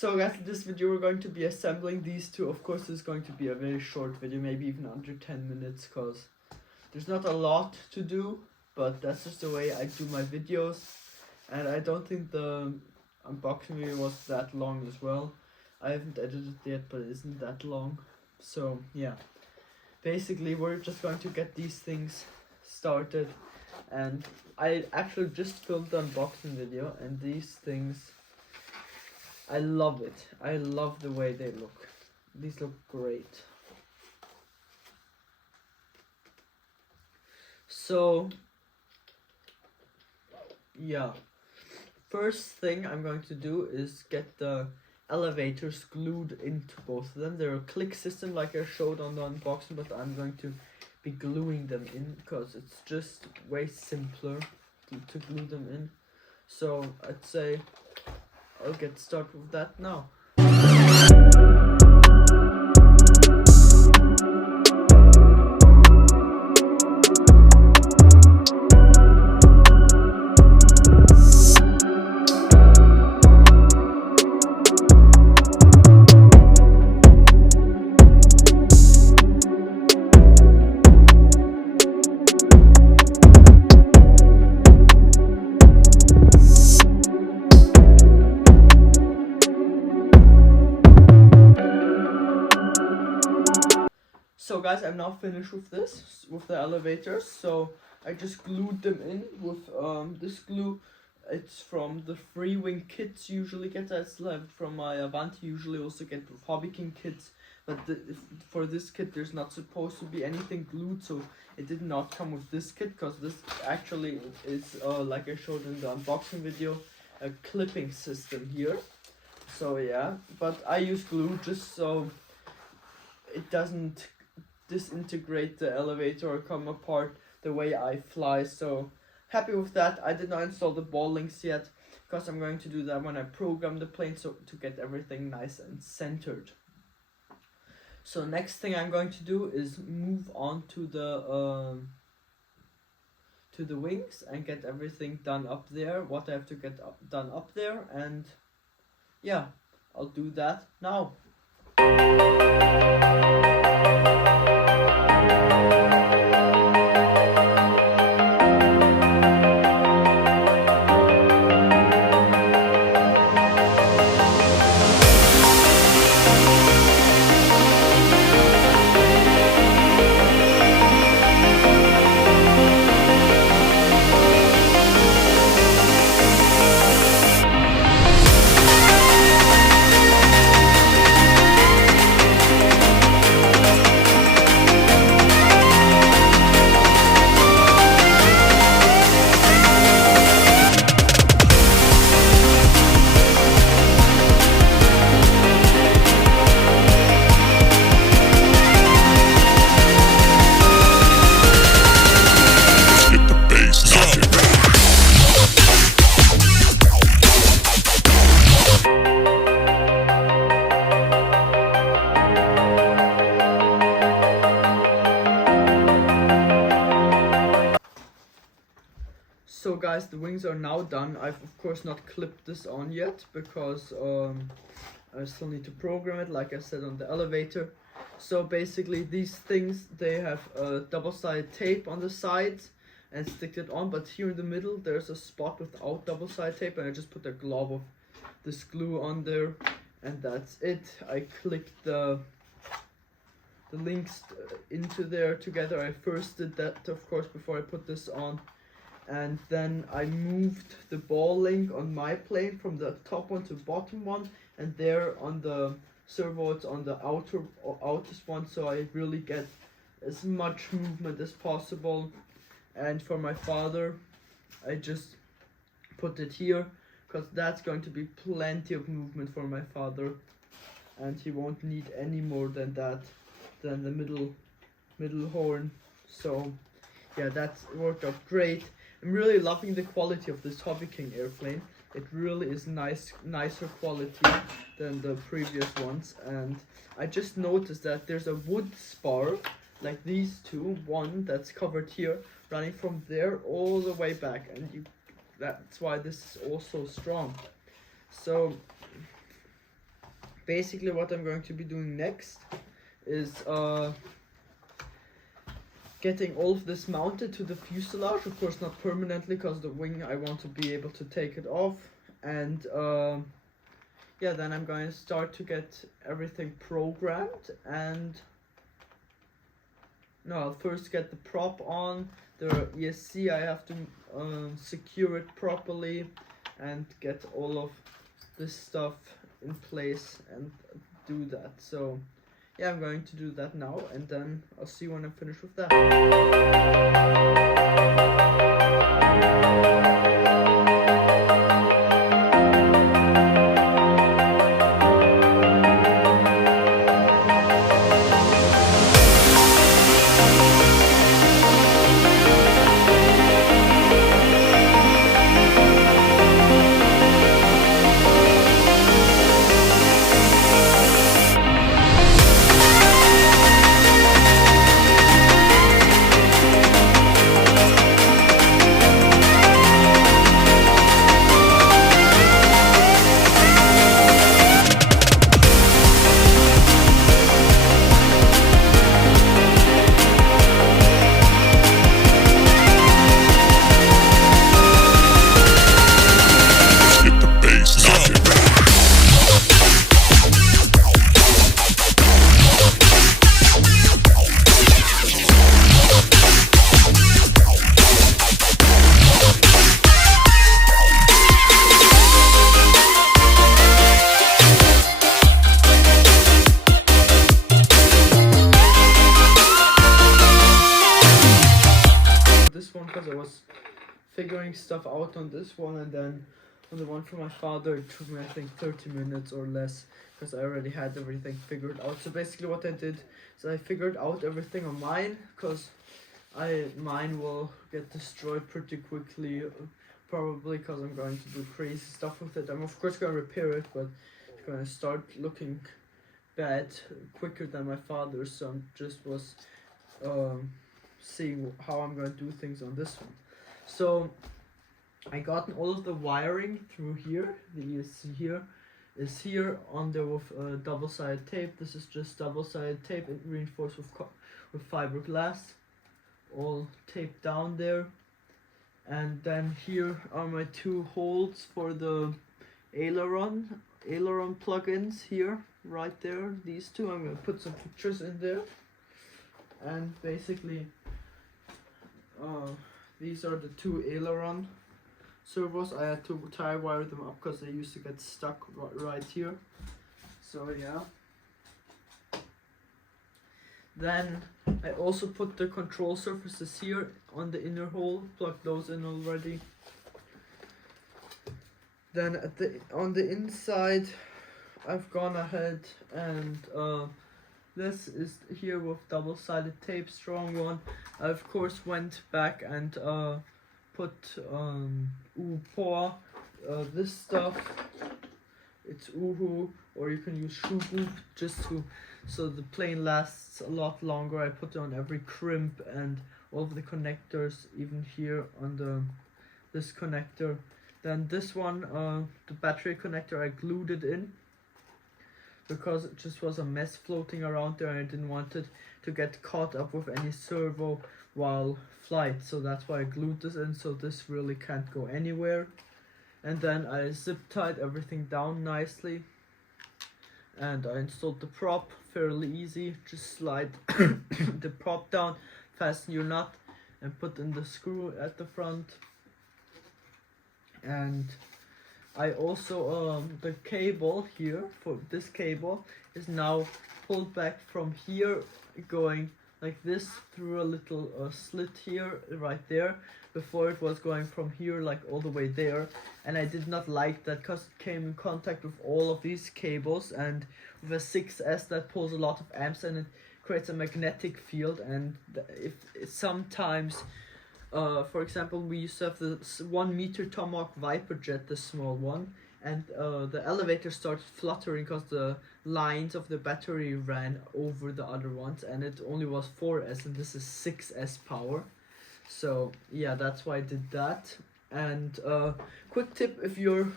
So guys, in this video we're going to be assembling these two. Of course, it's going to be a very short video, maybe even under 10 minutes, because there's not a lot to do, but that's just the way I do my videos. And I don't think the unboxing video was that long as well. I haven't edited it yet, but it isn't that long. So yeah, basically we're just going to get these things started. And I actually just filmed the unboxing video, and these things, I love it. I love the way they look. These look great. So yeah, first thing I'm going to do is get the elevators glued into both of them. They're a click system like I showed on the unboxing, but I'm going to be gluing them in because it's just way simpler to glue them in. So I'd say I'll get started with that now. So guys, I'm now finished with this, with the elevators. So I just glued them in with this glue. It's from the Free Wing kits usually get. I still have it from my Avanti, usually also get with Hobby King kits. But for this kit there's not supposed to be anything glued, so it did not come with this kit, because this actually is, like I showed in the unboxing video, a clipping system here. So yeah, but I use glue just so it doesn't disintegrate the elevator or come apart the way I fly. So happy with that. I did not install the ball links yet, because I'm going to do that when I program the plane, so to get everything nice and centered. So next thing I'm going to do is move on to the wings and get everything done up there, what I have to get done up there, and yeah, I'll do that now. So guys, the wings are now done. I've of course not clipped this on yet, because I still need to program it, like I said on the elevator. So basically these things, they have double-sided tape on the sides and stick it on, but here in the middle there's a spot without double-sided tape, and I just put a glob of this glue on there, and that's it. I clicked the links into there together. I first did that, of course, before I put this on. And then I moved the ball link on my plane from the top one to bottom one, and there on the servo it's on the outest one, so I really get as much movement as possible. And for my father, I just put it here, because that's going to be plenty of movement for my father, and he won't need any more than that, than the middle horn. So yeah, that worked out great. I'm really loving the quality of this Hobby King airplane. It really is nicer quality than the previous ones. And I just noticed that there's a wood spar, like these two, one that's covered here, running from there all the way back, and that's why this is also strong. So basically what I'm going to be doing next is getting all of this mounted to the fuselage. Of course not permanently, because the wing, I want to be able to take it off. And yeah, then I'm going to start to get everything programmed. And no, I'll first get the prop on the ESC. I have to secure it properly and get all of this stuff in place and do that. So yeah, I'm going to do that now, and then I'll see you when I'm finished with that. Because I was figuring stuff out on this one, and then on the one for my father it took me I think 30 minutes or less, because I already had everything figured out. So basically what I did is I figured out everything on mine, because mine will get destroyed pretty quickly, probably because I'm going to do crazy stuff with it. I'm of course going to repair it, but it's going to start looking bad quicker than my father's. So I just was seeing how I'm going to do things on this one. So I gotten all of the wiring through here. The ESC here is here on there with double-sided tape. This is just double-sided tape and reinforced with fiberglass, all taped down there. And then here are my two holes for the aileron plugins here, right there. These two, I'm gonna put some pictures in there. And basically these are the two aileron servos. I had to tie wire them up because they used to get stuck right here. So yeah. Then I also put the control surfaces here on the inner hole, plugged those in already. Then on the inside I've gone ahead and this is here with double-sided tape, strong one. I of course went back and put this stuff. It's Uhu, or you can use Shugu, just so the plane lasts a lot longer. I put it on every crimp and all of the connectors, even here on this connector. Then this one, the battery connector, I glued it in, because it just was a mess floating around there and I didn't want it to get caught up with any servo while flight. So that's why I glued this in, so this really can't go anywhere. And then I zip tied everything down nicely. And I installed the prop, fairly easy. Just slide the prop down, fasten your nut and put in the screw at the front. And I also, the cable here, for this cable, is now pulled back from here, going like this through a little slit here, right there. Before it was going from here like all the way there, and I did not like that because it came in contact with all of these cables, and with a 6S that pulls a lot of amps and it creates a magnetic field. And if sometimes for example, we used to have the 1 meter Tomahawk Viper jet, the small one, and the elevator started fluttering because the lines of the battery ran over the other ones, and it only was 4S and this is 6S power. So yeah, that's why I did that. And quick tip, if you're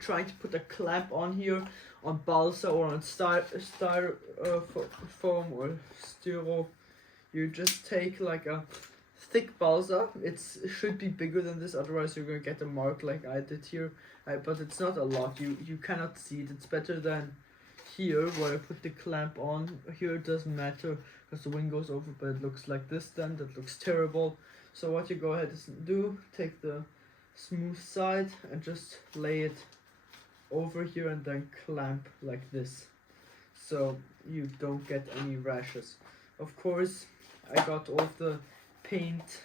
trying to put a clamp on here on balsa or on styrofoam or styro, you just take like a thick balsa. It should be bigger than this, otherwise you're gonna get a mark like I did here. But it's not a lot. You cannot see it. It's better than here where I put the clamp on. Here it doesn't matter because the wing goes over, but it looks like this then. That looks terrible. So what you go ahead and do, take the smooth side and just lay it over here and then clamp like this, so you don't get any rashes. Of course, I got all of the paint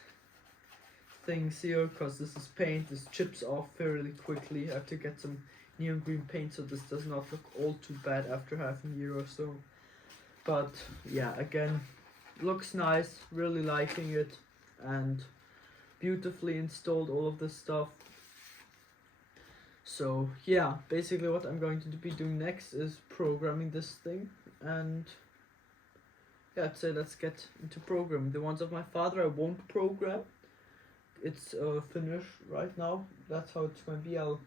things here because this is paint. This chips off fairly quickly. I have to get some neon green paint so this does not look all too bad after half a year or so. But yeah, again, looks nice, really liking it, and beautifully installed all of this stuff. So yeah, basically what I'm going to be doing next is programming this thing, and yeah, I'd say let's get into programming. The ones of my father I won't program. It's finished right now. That's how it's going to be. I'll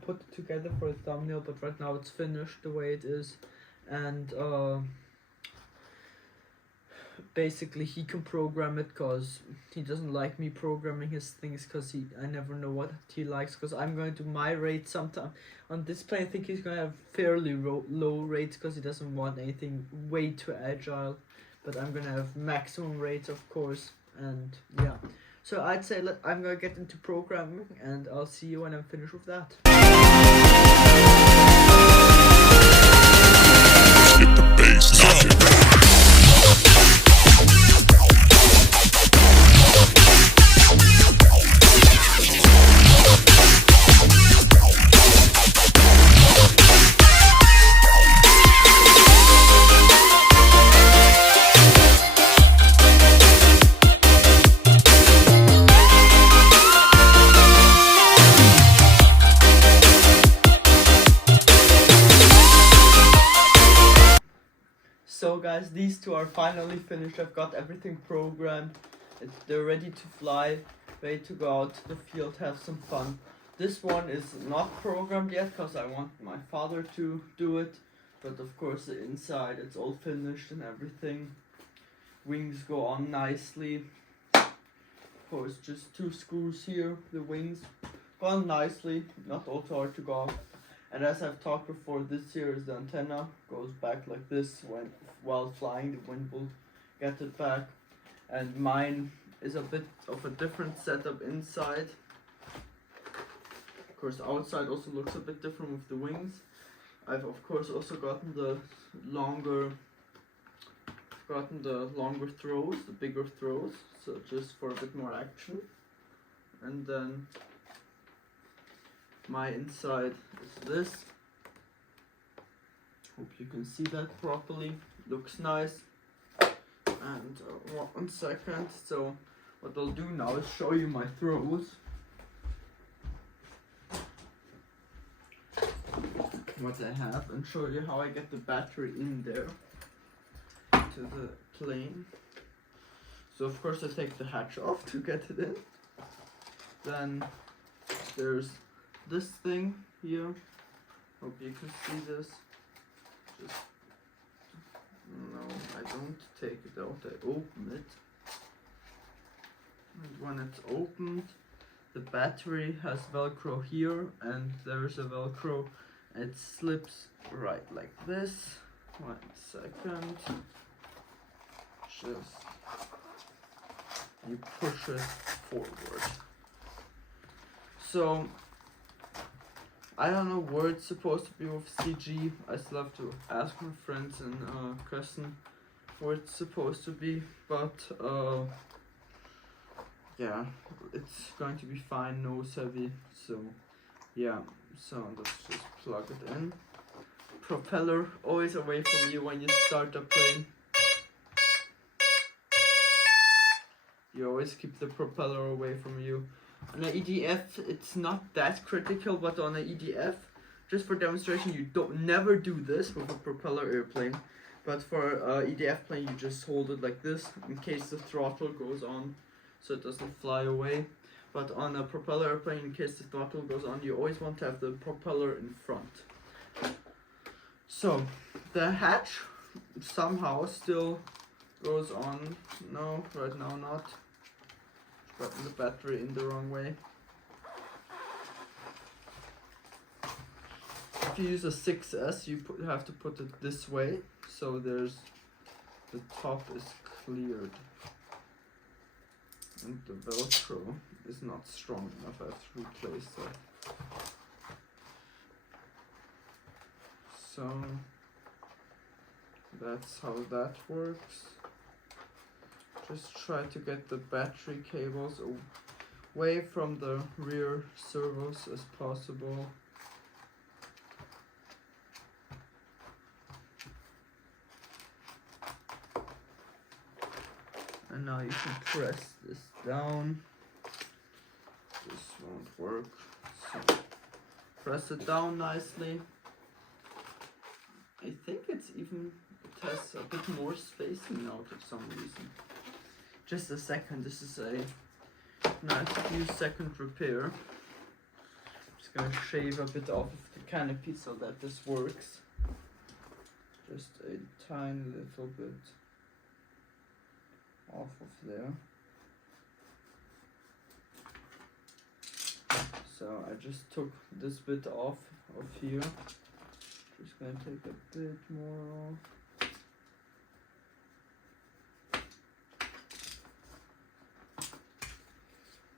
put it together for a thumbnail, but right now it's finished the way it is, and basically he can program it because he doesn't like me programming his things because I never know what he likes, because I'm going to my rate sometime. On this plane I think he's going to have fairly low rates because he doesn't want anything way too agile, but I'm going to have maximum rates of course. And yeah, so I'd say I'm going to get into programming, and I'll see you when I'm finished with that. Get the bass, knock it. So guys, these two are finally finished. I've got everything programmed. They're ready to fly, ready to go out to the field, have some fun. This one is not programmed yet because I want my father to do it. But of course the inside, it's all finished and everything. Wings go on nicely. Of course, just 2 screws here. The wings go on nicely, not all too hard to go off. And as I've talked before, this here is the antenna, goes back like this. While flying, the wind will get it back. And mine is a bit of a different setup inside. Of course, outside also looks a bit different with the wings. I've of course also gotten the longer throws, the bigger throws, so just for a bit more action. And then my inside is this. Hope you can see that properly. Looks nice. And 1 second. So what I'll do now is show you my throws. What I have, and show you how I get the battery in there to the plane. So of course I take the hatch off to get it in. Then there's this thing here. Hope you can see this. Just no, I don't take it out, I open it. And when it's opened, the battery has Velcro here, and there's a Velcro. It slips right like this. 1 second. Just you push it forward. So I don't know where it's supposed to be with CG. I still have to ask my friends and cousin where it's supposed to be, but yeah, it's going to be fine, nose heavy. So yeah, so let's just plug it in. Propeller always away from you when you start the plane. You always keep the propeller away from you. On an EDF, it's not that critical, but on an EDF, just for demonstration, you never do this with a propeller airplane. But for EDF plane, you just hold it like this in case the throttle goes on, so it doesn't fly away. But on a propeller airplane, in case the throttle goes on, you always want to have the propeller in front. So the hatch somehow still goes on. No, right now not. Got the battery in the wrong way. If you use a 6S, you have to put it this way, so the top is cleared. And the Velcro is not strong enough. I have to replace that. So that's how that works. Just try to get the battery cables away from the rear servos as possible. And now you can press this down. This won't work. So press it down nicely. I think it has a bit more spacing now for some reason. Just a second, this is a nice few second repair. Just gonna shave a bit off of the canopy so that this works. Just a tiny little bit off of there. So I just took this bit off of here. Just gonna take a bit more off.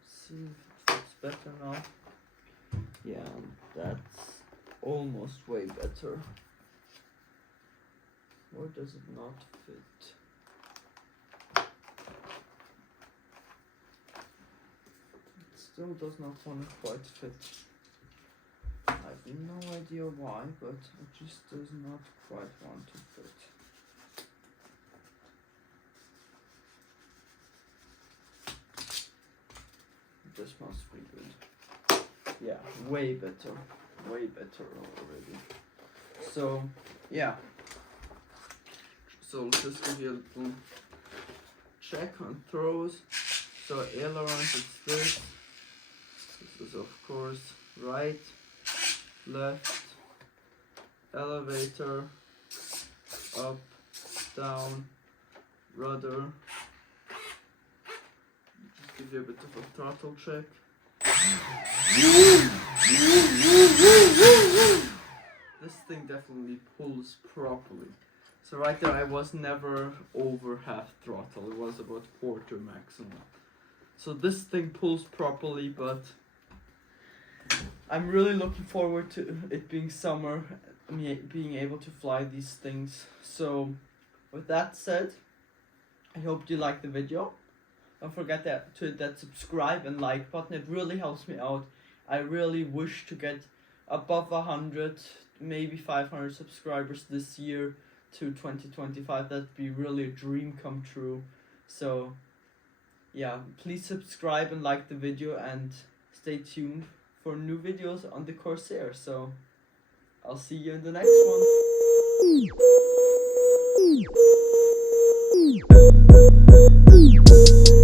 See if it fits better now. Yeah, that's almost way better. Or does it not fit? Still does not want to quite fit. I have no idea why, but it just does not quite want to fit. This must be good. Yeah, way better already. So yeah, so just give you a little check on throws. So ailerons, it's this. This is of course right, left, elevator, up, down, rudder. Just give you a bit of a throttle check. This thing definitely pulls properly. So right there I was never over half throttle, it was about quarter maximum. So this thing pulls properly, but I'm really looking forward to it being summer, me being able to fly these things. So with that said, I hope you liked the video. Don't forget to hit that subscribe and like button, it really helps me out. I really wish to get above 100, maybe 500 subscribers this year to 2025. That'd be really a dream come true. So yeah, please subscribe and like the video and stay tuned for new videos on the Corsair. So I'll see you in the next one.